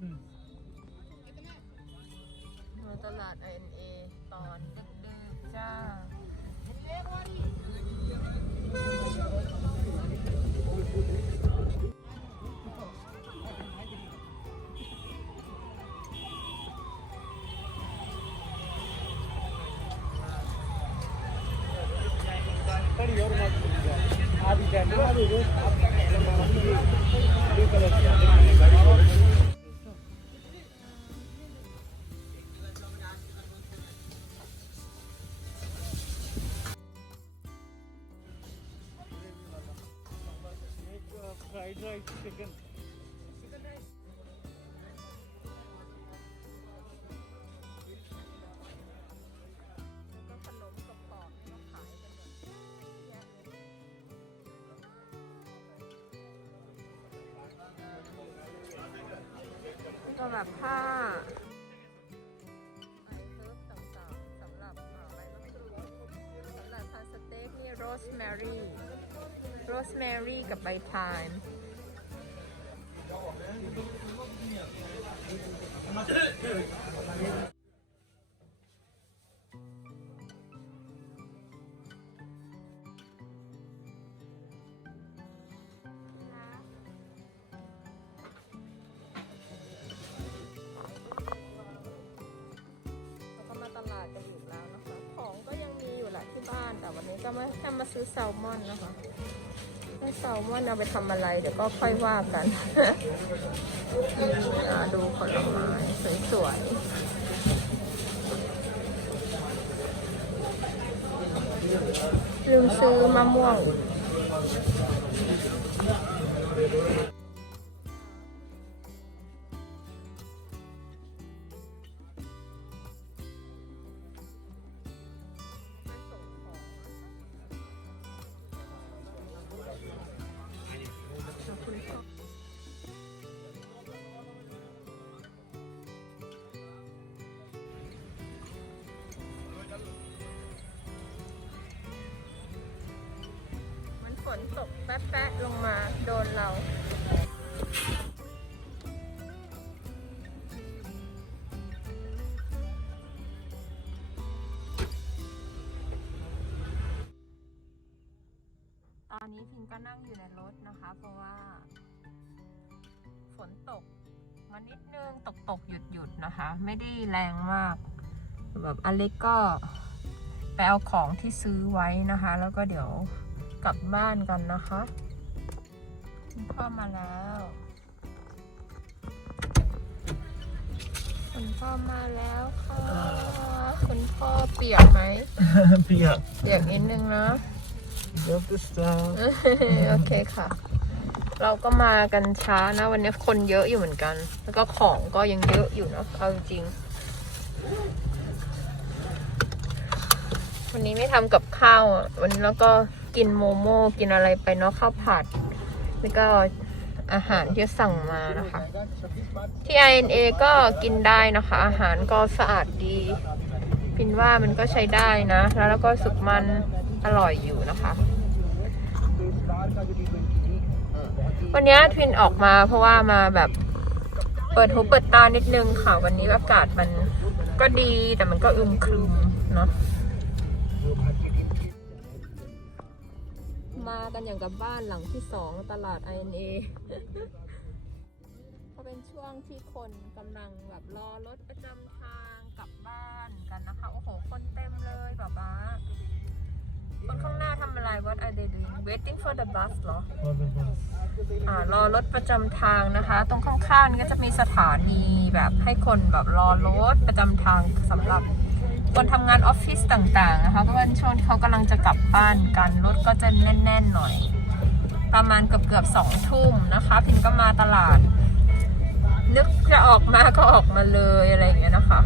Hmm. Mga talat, ayun ton. ะแยะเลยนี่ก็แบบผ้าไอเฮิร์บต่างๆสำหรับอ่าใบมะกรูดสำหรับทานสเต็กนี่โรสแมรี่โรสแมรี่กับใบไทม์ เราก็มาตลาดกันอยู่แล้วนะคะ ของก็ยังมีอยู่แหละที่บ้าน แต่วันนี้ก็มาแค่มาซื้อแซลมอนนะคะ ให้แซลมอนเอาไปทำอะไร เดี๋ยวก็ค่อยว่ากันดูผลไม้สวยๆลืมซื้อมะม่วง นฝนตกแป๊ะๆลงมาโดนเราตอนนี้พิมก็นั่งอยู่ในรถนะคะ เพราะว่า ฝนตกมานิดนึงตกตกหยุดหยุดนะคะ ไม่ได้แรงมาก แบบอเล็กก็ไปเอาของที่ซื้อไว้นะคะ แล้วก็เดี๋ยว กลับบ้านกันนะคะคุณพ่อมาแล้วคุณพ่อมาแล้วค่ะคุณพ่อเปียกไหม Pia, เปียกนิดนึงนะ you have to stop. โอเคค่ะ เราก็มากันช้านะ วันนี้คนเยอะอยู่เหมือนกัน แล้วก็ของก็ยังเยอะอยู่นะเอาจริงๆวันนี้ไม่ทำกับข้าวอะ วันนี้แล้วก็ กินโมโม่กินอะไรไปเนาะข้าวผัดแล้วก็อาหารที่สั่งมานะคะ ที่ INA ก็กินได้นะคะ อาหารก็สะอาดดีพินว่ามันก็ใช้ได้นะ แล้วแล้วก็สุกมันอร่อยอยู่นะคะ วันนี้ทวินออกมาเพราะว่ามาแบบเปิดหูเปิดตานิดนึงค่ะ วันนี้อากาศมันก็ดีแต่มันก็อึมครึมเนาะ มากันอย่างกับบ้านหลังที่สองตลาด INA ก็เป็นช่วงที่คนกำลังแบบรอรถประจำทางกลับบ้านกันนะคะ โอ้โห คนเต็มเลยป๊าป๊าคนข้างหน้าทำอะไร What are they doing waiting for the bus เหรอ For the bus. อ่ารอรถประจำทางนะคะ ตรงข้างๆนี่ก็จะมีสถานีแบบให้คนแบบรอรถประจำทางสำหรับ คนทำงานออฟฟิศต่างๆนะคะ ก็เป็นช่วงที่เขากำลังจะกลับบ้านกัน รถก็จะแน่นๆหน่อย ประมาณเกือบเกือบๆสองทุ่มนะคะ พินก็มาตลาด นึกจะออกมาก็ออกมาเลยอะไรอย่างเงี้ยนะคะ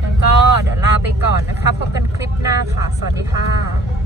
แล้วก็เดี๋ยวลาไปก่อนนะคะ พบกันคลิปหน้าค่ะ สวัสดีค่ะ